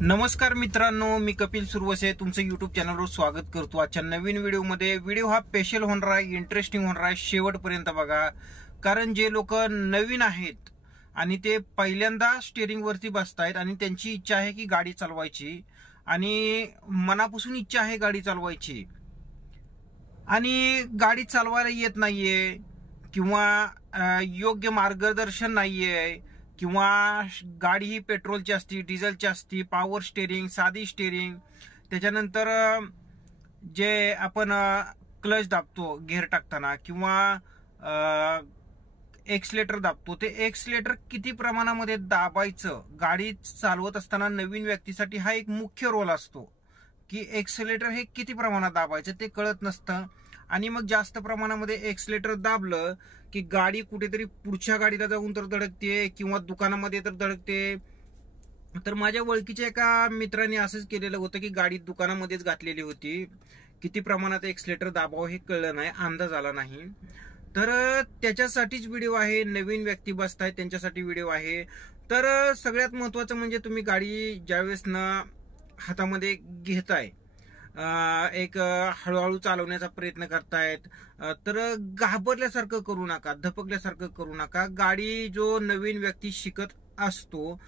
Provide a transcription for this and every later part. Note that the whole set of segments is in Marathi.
नमस्कार मित्रांनो, मी कपिल सुरवसे तुमचं यूट्यूब चॅनलवर स्वागत करतो। आजच्या नवीन व्हिडिओमध्ये व्हिडिओ हा स्पेशल होणार आहे, इंटरेस्टिंग होणार आहे। शेवटपर्यंत बघा, कारण जे लोक नवीन आहेत आणि ते पहिल्यांदा स्टीअरिंग वरती बसतायत आणि त्यांची इच्छा आहे की गाडी चालवायची आणि मनापासून इच्छा आहे गाडी चालवायची आणि गाडी चालवायला येत नाहीये किंवा योग्य मार्गदर्शन नाहीये किंवा गाडी ही पेट्रोलची असती, डिझेलची असती, पॉवर स्टीअरिंग, साधी स्टीअरिंग, त्याच्यानंतर जे आपण क्लच दाबतो गिअर टाकताना किंवा एक्सलेटर दाबतो, ते एक्सलेटर किती प्रमाणामध्ये दाबायचं गाडी चालवत असताना नवीन व्यक्तीसाठी हा एक मुख्य रोल असतो की एक्सलेटर हे किती प्रमाणात दाबायचं ते कळत नसतं आणि मग जास्त प्रमाणामध्ये एक्सलेटर दाबलं की गाडी कुठेतरी पुढच्या गाडीला जाऊन तर धडकते किंवा दुकानामध्ये तर धडकते। तर माझ्या ओळखीच्या एका मित्राने असंच केलेलं होतं की गाडी दुकानामध्येच घातलेली होती, किती प्रमाणात एक्सलेटर दाबावं हे कळलं नाही, अंदाज आला नाही। तर त्याच्यासाठीच व्हिडिओ आहे, नवीन व्यक्ती बसतायत त्यांच्यासाठी व्हिडिओ आहे। तर सगळ्यात महत्वाचं म्हणजे तुम्ही गाडी ज्यावेळेस ना हातामध्ये घेताय, एक हळूहळू चालवण्याचा प्रयत्न करतायत, तर घाबरल्यासारखं करू नका, धपकल्यासारखं करू नका। गाडी जो नवीन व्यक्ती शिकत असतो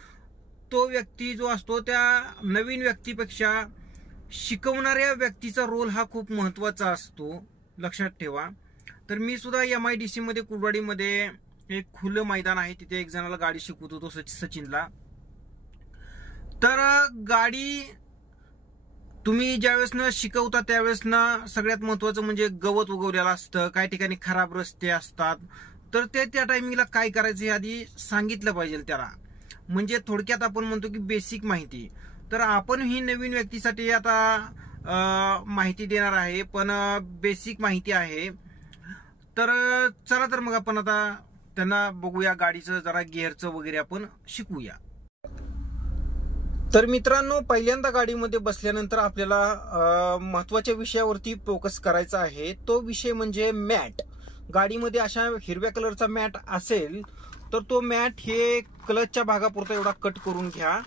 तो व्यक्ती जो असतो त्या नवीन व्यक्तीपेक्षा शिकवणाऱ्या व्यक्तीचा रोल हा खूप महत्वाचा असतो, लक्षात ठेवा। तर मी सुद्धा MIDC मध्ये कुर्डवाडीमध्ये एक खुलं मैदान आहे, तिथे एक जणाला गाडी शिकवत होतो, सचिनला। तर गाडी तुम्ही ज्यावेळेस ना शिकवता त्यावेळेस ना सगळ्यात महत्वाचं म्हणजे गवत उगवलेलं असतं, काही ठिकाणी खराब रस्ते असतात, तर ते त्या टायमिंगला काय करायचं हे आधी सांगितलं पाहिजे त्याला। म्हणजे थोडक्यात आपण म्हणतो की बेसिक माहिती। तर आपण ही नवीन व्यक्तीसाठी आता माहिती देणार आहे, पण बेसिक माहिती आहे। तर चला तर मग आपण आता त्यांना बघूया, गाडीचं जरा गिअरचं वगैरे आपण शिकूया। तर मित्रांनो, पहिल्यांदा गाडीमध्ये बसल्यानंतर आपल्याला महत्वाच्या विषयावरती फोकस करायचा आहे। तो विषय म्हणजे मॅट। गाडीमध्ये अशा हिरव्या कलरचा मॅट असेल तर तो मॅट हे क्लचच्या भागापुरता एवढा कट करून घ्या,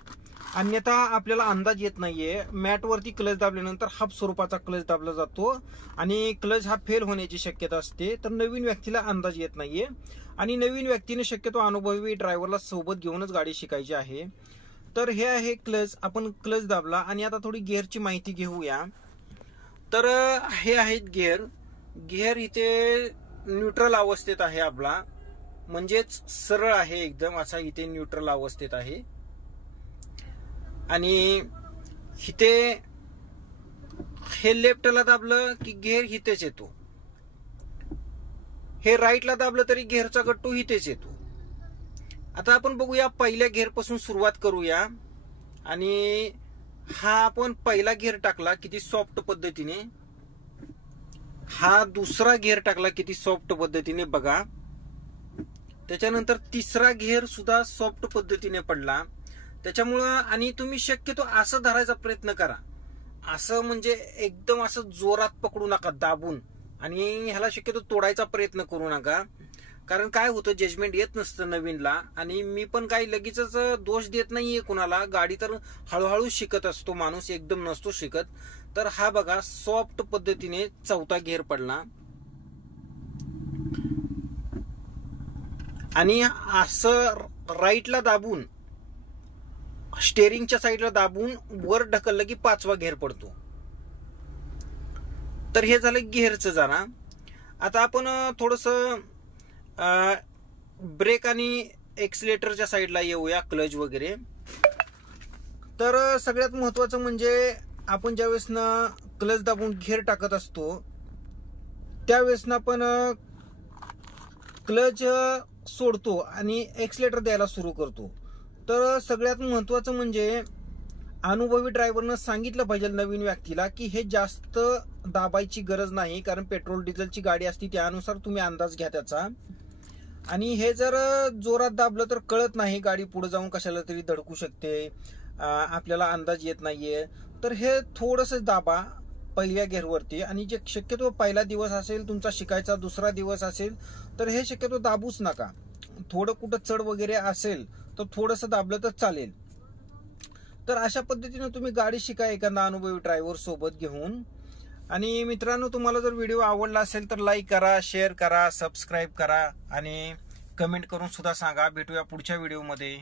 अन्यथा आपल्याला अंदाज येत नाहीये। मॅट वरती क्लच दाबल्यानंतर हाफ स्वरूपाचा क्लच दाबला जातो आणि क्लच हा फेल होण्याची शक्यता असते, तर नवीन व्यक्तीला अंदाज येत नाहीये आणि नवीन व्यक्तीने शक्यतो अनुभवी ड्रायव्हरला सोबत घेऊनच गाडी शिकायची आहे। तर हे आहे क्लच, आपण क्लच दाबला आणि आता थोडी गिअरची माहिती घेऊया। तर हे आहेत गिअर। गिअर इथे न्यूट्रल अवस्थेत आहे आपला, म्हणजेच सरळ आहे एकदम, असा इथे न्यूट्रल अवस्थेत आहे आणि इथे हे लेफ्टला दाबलं की गिअर इथेच येतो, हे राईटला दाबलं तरी गिअरचा गट्टू इथेच येतो। आता आपण बघूया, पहिल्या गिअर पासून सुरुवात करूया आणि हा आपण पहिला गिअर टाकला किती सॉफ्ट पद्धतीने, हा दुसरा गिअर टाकला किती सॉफ्ट पद्धतीने बघा, त्याच्यानंतर तिसरा गिअर सुद्धा सॉफ्ट पद्धतीने पडला। त्याच्यामुळं आणि तुम्ही शक्यतो असं धरायचा प्रयत्न करा, असं म्हणजे एकदम असं जोरात पकडू नका दाबून, आणि ह्याला शक्यतो तोडायचा प्रयत्न करू नका, कारण काय होतं जजमेंट येत नसतं नवीनला। आणि मी पण काही लगेचच दोष देत नाहीये कुणाला, गाडी तर हळूहळू शिकत असतो माणूस, एकदम नसतो शिकत। तर हा बघा सॉफ्ट पद्धतीने चौथा गिअर पडला आणि असं राईटला दाबून स्टेअरिंगच्या साईडला दाबून वर ढकललं की पाचवा गिअर पडतो। तर हे झालं गिअरचं जरा। आता आपण थोडस ब्रेक आणि एक्सलेटरच्या साईडला येऊया, क्लच वगैरे। तर सगळ्यात महत्वाचं म्हणजे आपण ज्यावेळेस ना क्लच दाबून गिअर टाकत असतो त्यावेळेस ना आपण क्लच सोडतो आणि एक्सलेटर द्यायला सुरू करतो। तर सगळ्यात महत्वाचं म्हणजे अनुभवी ड्रायव्हरनं सांगितलं पाहिजे नवीन व्यक्तीला की हे जास्त दाबायची गरज नाही, कारण पेट्रोल डिझेलची गाडी असती त्यानुसार तुम्ही अंदाज घ्या त्याचा। आणि हे जर जोरात दाबलं तर कळत नाही, गाडी पुढे जाऊन कशाला तरी धडकू शकते, आपल्याला अंदाज येत नाहीये। तर हे थोडंसं दाबा पहिल्या गिअरवरती, आणि जे शक्यतो पहिला दिवस असेल तुमचा शिकायचा, दुसरा दिवस असेल तर हे शक्यतो दाबूच नका। थोडं कुठं चढ वगैरे असेल तर थोडंसं दाबलं तर चालेल। तर अशा पद्धतीने तुम्ही गाडी शिका एखादा अनुभवी ड्रायव्हर सोबत घेऊन. आणि मित्रांनो, तुम्हाला जर व्हिडिओ आवडला असेल तर लाईक करा, शेअर करा, सबस्क्राईब करा आणि कमेंट करून सुद्धा सांगा. भेटूया पुढच्या व्हिडिओमध्ये.